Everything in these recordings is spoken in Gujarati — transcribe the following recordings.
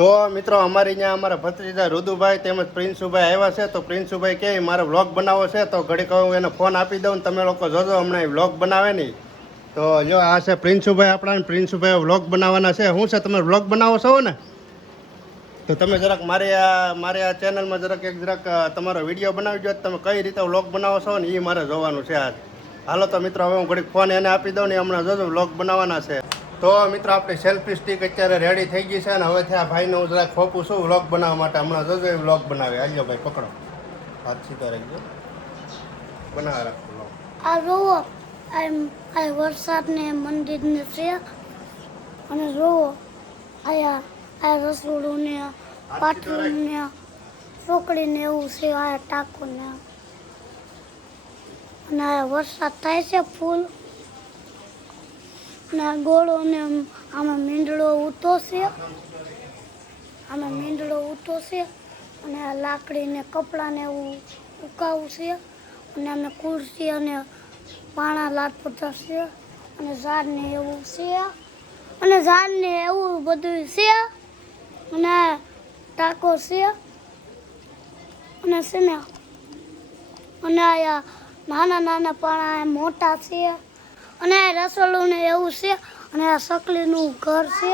તો મિત્રો, અમારી ત્યાં અમારા ભત્રીજા રુદુભાઈ તેમજ પ્રિન્સુભાઈ આવ્યા છે. તો પ્રિન્સુભાઈ કહે, મારે વ્લોગ બનાવવો છે, તો ઘડીક હું એને ફોન આપી દઉં તમે લોકો જોજો, હમણાં વ્લોગ બનાવે નહીં. તો જો આ છે પ્રિન્સુભાઈ આપણા પ્રિન્સુભાઈ વ્લોગ બનાવવાના છે. શું છે, તમે વ્લોગ બનાવો છો ને? તો તમે જરાક મારી આ મારી આ ચેનલમાં જરાક એક જરાક તમારો વીડિયો બનાવી દો તમે કઈ રીતે વ્લોગ બનાવો છો ને એ મારે જોવાનું છે આજ. હાલો તો મિત્રો, હવે હું ઘડીક ફોન એને આપી દઉં ને હમણાં જોજો, વ્લોગ બનાવવાના છે. તો મિત્રો આપણી સેલ્ફી સ્ટિક અત્યારે રેડી થઈ ગઈ છે અને હવેથી આ ભાઈને હું જરાક ખોપું છું વ્લોગ બનાવવા માટે. હમણાં જોજો એ વ્લોગ બનાવે આવજો ભાઈ પકડો. હાથ સીધો રાખજો. બનાવે રાખો વ્લોગ આ રોવો. આ વરસાદને મંદિરને છે. અને રોવો. આયા આ રસોડું ને પાટલું ને ચોકડીને એવું છે આ ટાંકો ને અને આ વરસાદ થાય છે ફૂલ. ને ગોળો ને આમાં મીંડળો ઉતો છે. આમાં મીંડળો ઉતો છે અને લાકડીને કપડાને એવું ઉકાવું છે અને અમે ખુરશી અને પાણા લાટ પચાસ છે અને ઝાડને એવું છે. અને ઝાડને એવું બધું છે અને ટાંકો છે. અને છે ને, અને નાના નાના પાણા મોટા છે. અને રસોડું ને એવું છે અને આ સકલીનું ઘર છે.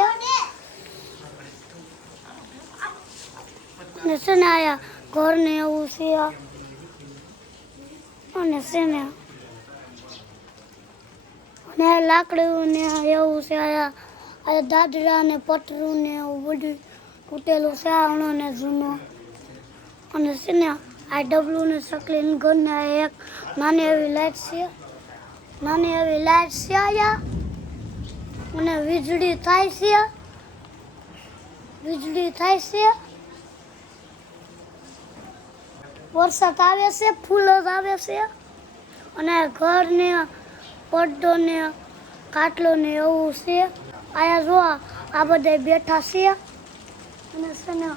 અને છે ને આયા ઘર ને એવું છે. અને છે ને આ લાકડું ને એવું છે આયા આ દાદરા ને પટરું ને એવું બધું તૂટેલું છે આવણો ને જૂનો. અને છે ને આ ડબલું ને સકલી ઘરને આ એક નાની એવી લાઈટ છે. નાની એવી લાઈટ છે અહીંયા અને વીજળી થાય છે. વીજળી થાય છે. વરસાદ આવે છે ફૂલ જ આવે છે. અને ઘરને પડદો ને કાટલો ને એવું છે. આયા જો આ બધા બેઠા છે. અને છે ને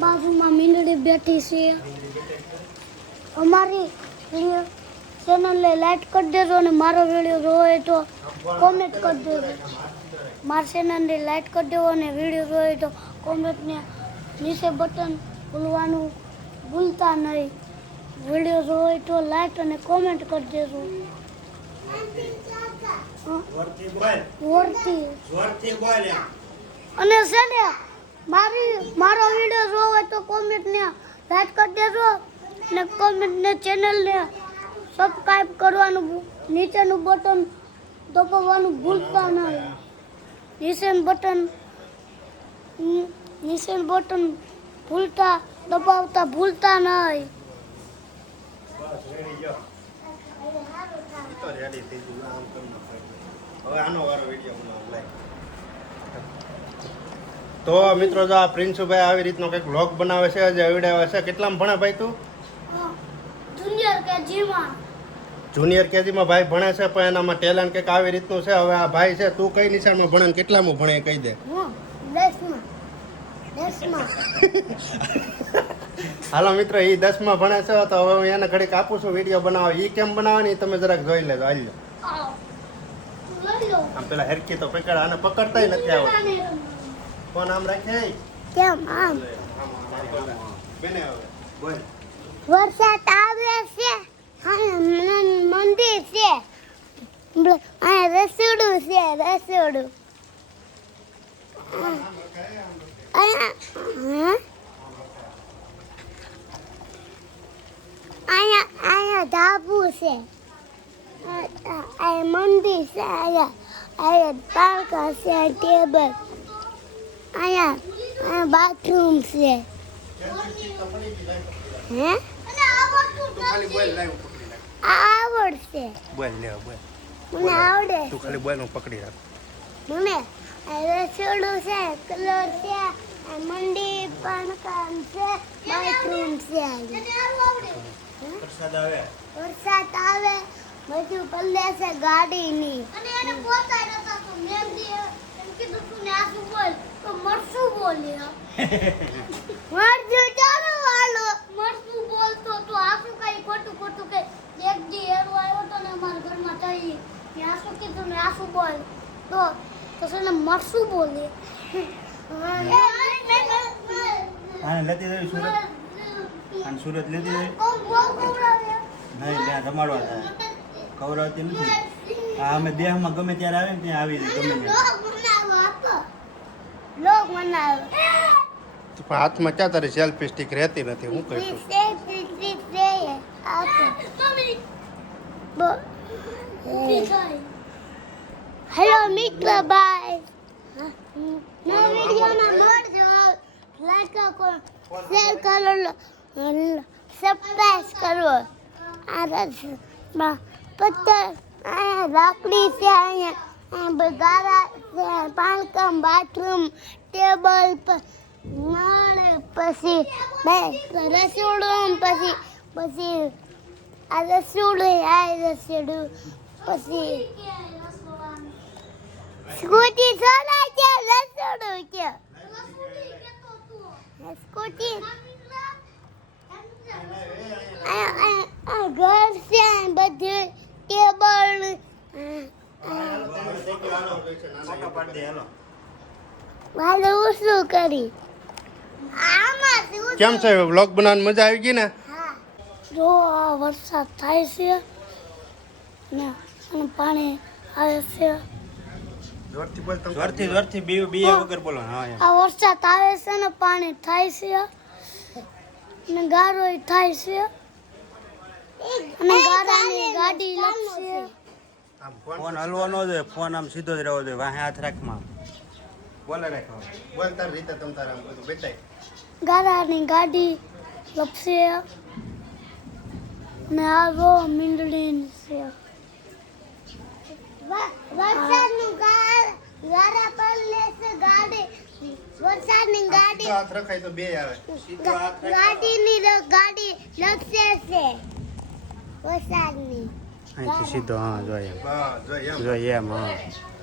બાજુમાં મીંડળી બેઠી છે. અમારી વીડિયો ચેનલને લાઈક કરી દેજો અને મારો વીડિયો જોવો તો કોમેન્ટ કરી દેજો. મારા ચેનલને લાઈક કરી દેવો અને વીડિયો જોવે તો કોમેન્ટને નીચે બટન ભૂલવાનું ભૂલતા નહીં. વીડિયો જોવે તો લાઈક અને કોમેન્ટ કરી દેજો? અને છે ને મારી મારો વીડિયો જોવો હોય તો કોમેન્ટને લાઈક કરી દેજો. અને ચેનલ ચેનલને સબસ્ક્રાઈબ કરવાનું નીચેનું બટન દબાવવાનું ભૂલતા નહીં નીચેનું બટન ની- નીચેનું બટન ભૂલતા, દબાવતા ભૂલતા નહીં ન તો મિત્રો જો આ પ્રિન્સુભાઈ આવી રીતનો કંઈક વ્લોગ બનાવે છે જે અવડાવે છે, કેટલામાં ભણે ભાઈ તું? જુનિયર કેજીમાં ભાઈ ભણે છે પણ એનામાં ટેલેન્ટ કંઈક આવી રીતનું છે. હવે આ ભાઈ છે તું કઈ નિશાળમાં ભણે ને કેટલામાં ભણે કહી દે. હાલો મિત્રો એ દસમાં ભણે છે તો હવે હું એને ઘડીક આપું છું વીડિયો બનાવો એ કેમ બનાવવાની તમે જરાક જોઈ લેજો હાલ લો. આમ પેલા હેરકી તો પકડ આને પકડતાય નથી આવડતું. ફોન આમ રાખે? કેમ આમ. બેને હવે બોલ. વરસાદ આવે છે, અને મંદિર છે. અને રસોડું છે, રસોડું. અહીંયા? અહીંયા ધાબુ છે. મંદિર છે, અહીંયા અહીંયા પાલકા છે ટેબલ. અહીંયા બાથરૂમ છે. હે? ખાલી બોલ લાવ પકડી રાખ આવડશે. બોલ લે બોલ. મને આવડે. તું ખાલી બોલ હું પકડી રાખ મને રસોડું છે કલર છે આ પણ કામ છે બાથરૂમ છે વરસાદ આવે. વરસાદ આવે બધું પલ્લે છે ગાડીની. અને એને પોતા નતા તો મેંદી કીધું તું ને આ શું બોલ? તો મરસું બોલ્યો મરશું ચાલો મરસું બોલતો તો આ શું કઈ ખોટું ખોટું કે એક દી એરો આવ્યો તો ને અમારા ઘરમાં તઈ ત્યાં શું કીધું ને આ શું બોલ. તો તો છે ને મરસું બોલે? અને લેતી જવી સુરત? અને સુરત લેતી જવી નહીં ત્યાં રમાડવા થાય. કવરાવતી નથી. હા અમે દેહમાં ગમે ત્યારે આવે ને ત્યાં આવી જાય ગમે ત્યાં. હાથમાં ક્યાં તારી સેલ્ફી સ્ટિક રહેતી નથી? હું કહીશું હેલો મિત્ર બાય નવા વિડીયોના મળજો લાઈક કરો શેર કરો સબસ્ક્રાઇબ કરો આ પત્તર અહીંયા લાકડી છે અહીંયા બગારા છે પાલકમ બાથરૂમ ટેબલ પર નળ પછી રસોડું પછી પછી આ રસોડું આ રસોડું. પછી સ્કૂટી ચલાય છે રસોડું છે. સ્કૂટી ઘર છે બધું ટેબલ. હાલો શું કરી? કેમ છે વ્લોગ બનાવવાની મજા આવી ગઈ ને? જો આ વરસાદ થાય છે ને અને પાણી આવે છે. જોરથી જોરથી જોરથી બી વગર બોલો. હા આ વરસાદ આવે છે ને પાણી થાય છે ને ગારો થાય છે. અને ગારાની ગાડી લપસે. ફોન હલવાનો હલવો ન જોઈએ ફોન આમ સીધો જ રહેવો જોઈએ. વાહે હાથ રાખમાં બોલે રાખો બોલ તાર રીતે તમ તાર આમ બધું. બેટાય. ગારાની ગાડી લપશે ને આ રો મીંડળી છે વરસાદનું ગારા પર લેશે ગાડી વરસાદની તો હાથ રખાય તો બે આવે ગાડીની ગાડી છે વરસાદની અહીંથી સીધો હા જોઈએ બસ જો એમ જોઈએ એમ હા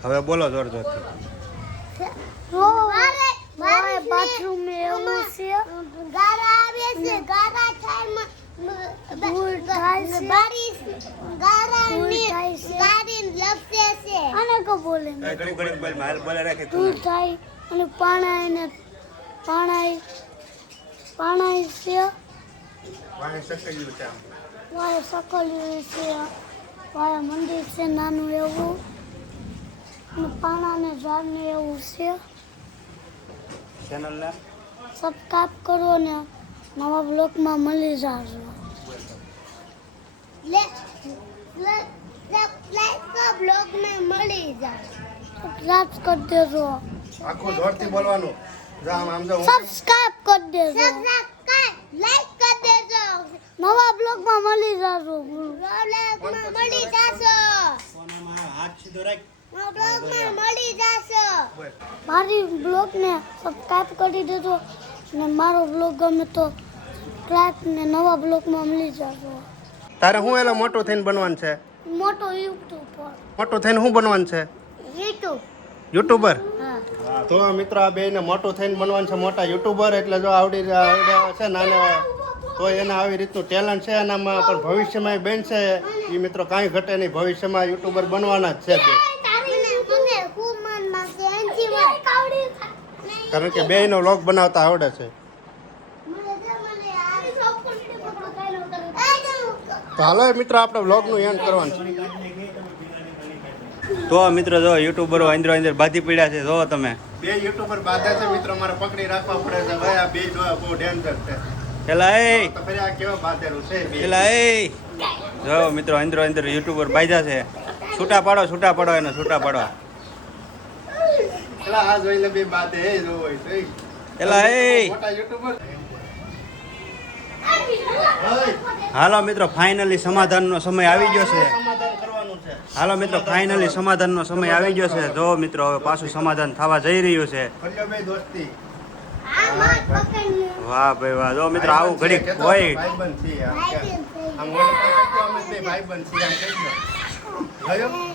હવે બોલો જોર જોરથી મારે બાથરૂમ એવું છે ગારા આવે છે ગારા થાય ધૂળ છે ને? વાહે સકલ્યું છે વાય છે વાય મંદિર છે નાનું એવું અને પાણાને ઝાડને એવું છે ચેનલ ને કરો ને નવા બ્લોગમાં મળી જાજો. સબસ્ક્રાઇબ કરી દેજો. આખું જોરથી બોલવાનું. જો આમ આમ જો સબસ્ક્રાઇબ કરી દેજો. લાઈક કરી દેજો. નવા બ્લોગમાં મળી જાજો. બ્લોગમાં મળી હાથ સીધો રાખ બોલ. મારી બ્લોગને સબસ્ક્રાઇબ કરી દેજો ને મારો બ્લોગ ગમે તો સબસ્ક્રાઇબ ને નવા બ્લોગમાં મળી જશો તારે હું એલા મોટું થઈને બનવાનું છે? મોટો યુટ્યુબર મોટો થઈને શું બનવાનું છે? યુટ્યુબ યુટ્યુબર હા. તો મિત્રો આ બેને મોટું થઈને બનવાનું છે મોટા યુટ્યુબર એટલે જો આવડી આવડે છે નાના તો એને આવી રીતનું ટેલેન્ટ છે એનામાં પણ ભવિષ્યમાં એ બેન છે એ મિત્રો કાંઈ ઘટે નહીં ભવિષ્યમાં યુટ્યુબર બનવાના જ છે બે કારણ કે બેયનો લોક બનાવતા આવડે છે. હાલો મિત્રો આપણે વ્લોગનું એન્ડ કરવાનું છે. તો મિત્રો જો યુટ્યુબરો અંદરો અંદર બાધી પડ્યા છે જો તમે. બે યુટ્યુબર બાધા છે મિત્રો મારે પકડી રાખવા પડે છે. ભાઈ આ બે જો બહુ ડેન્જર છે. એ. કેવા છે પેલા એ. જો મિત્રો અંદરો અંદર યુટ્યુબર બાંધ્યા છે. છૂટા પાડો છૂટા પાડો એને છૂટા પાડો. પેલા આ જોઈને બે બાધે એ. મોટા યુટ્યુબર. હાલો મિત્રો ફાઇનલી સમાધાનનો સમય આવી ગયો છે. સમાધાન કરવાનું છે. હાલો મિત્રો ફાઇનલી સમાધાનનો સમય આવી ગયો છે. જો મિત્રો હવે પાછું સમાધાન થવા જઈ રહ્યું છે. ખોલ્યો બે દોસ્તી વાહ ભાઈ વાહ. જો મિત્રો આવું ઘડીક હોય?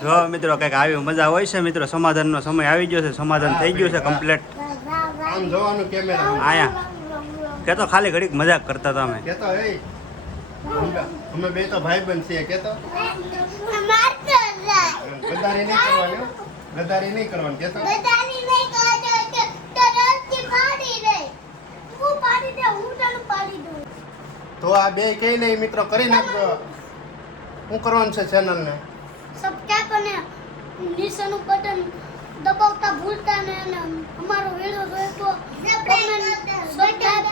જો મિત્રો કંઈક આવી મજા હોય છે મિત્રો સમાધાનનો સમય આવી ગયો છે. સમાધાન થઈ ગયું છે કમ્પ્લીટ આમ જોવાનું કેમેરા આયા. કે તો ખાલી ઘડીક મજાક કરતા હતા અમે. કેતો હે અમે- બે તો ભાઈ બન છીએ કેતો. ગદારી નહીં કરવાની ગદારી નહીં કરવાની કેતો. ગદારી નહીં કાઢો કે તો રસ્તી પાડી દે. તું પાડી દે હું તને પાડી દઉં. તો આ બે કઈ નહીં મિત્રો કરી નાખજો શું કરવાનું છે ચેનલને સબસ્ક્રાઇબ અને નીચેનું બટન દબાવતા ભૂલતા ને અમારો વિડિયો જોયો તો સબસ્ક્રાઇબ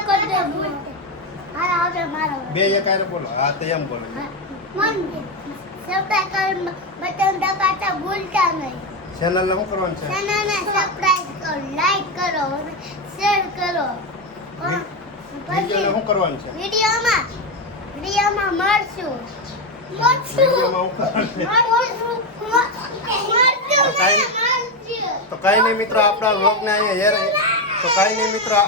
બે એક બોલો. હા તો એમ બોલો મન સબસ્ક્રાઇબ કર બટન દબાવતા ભૂલતા નહીં ચેનલને શું કરવાનું છે? ચેનલને સબસ્ક્રાઇબ કરો લાઈક કરો શેર કરો વિડીયોને શું કરવાનું છે? વિડીયોમાં વિડીયોમાં મળશું મળશું વિડીયોમાં શું કરવાનું છે? તો કાંઈ- નહીં મિત્રો આપણા વ્લોગને અહીંયા હેર તો કાંઈ નહીં મિત્રો.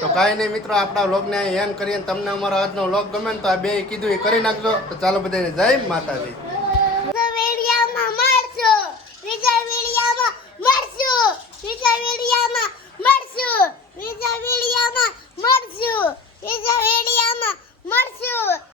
તો કાંઈ નહીં મિત્રો આપણા વ્લોગને અહીં એન કરીને તમને અમારો આજનો લોક ગમે ને તો આ બે કીધું એ કરી નાખજો. તો ચાલો બધા જય માતાજી. મળશું. બીજા વીડિયામાં મળશું. બીજા વીડિયામાં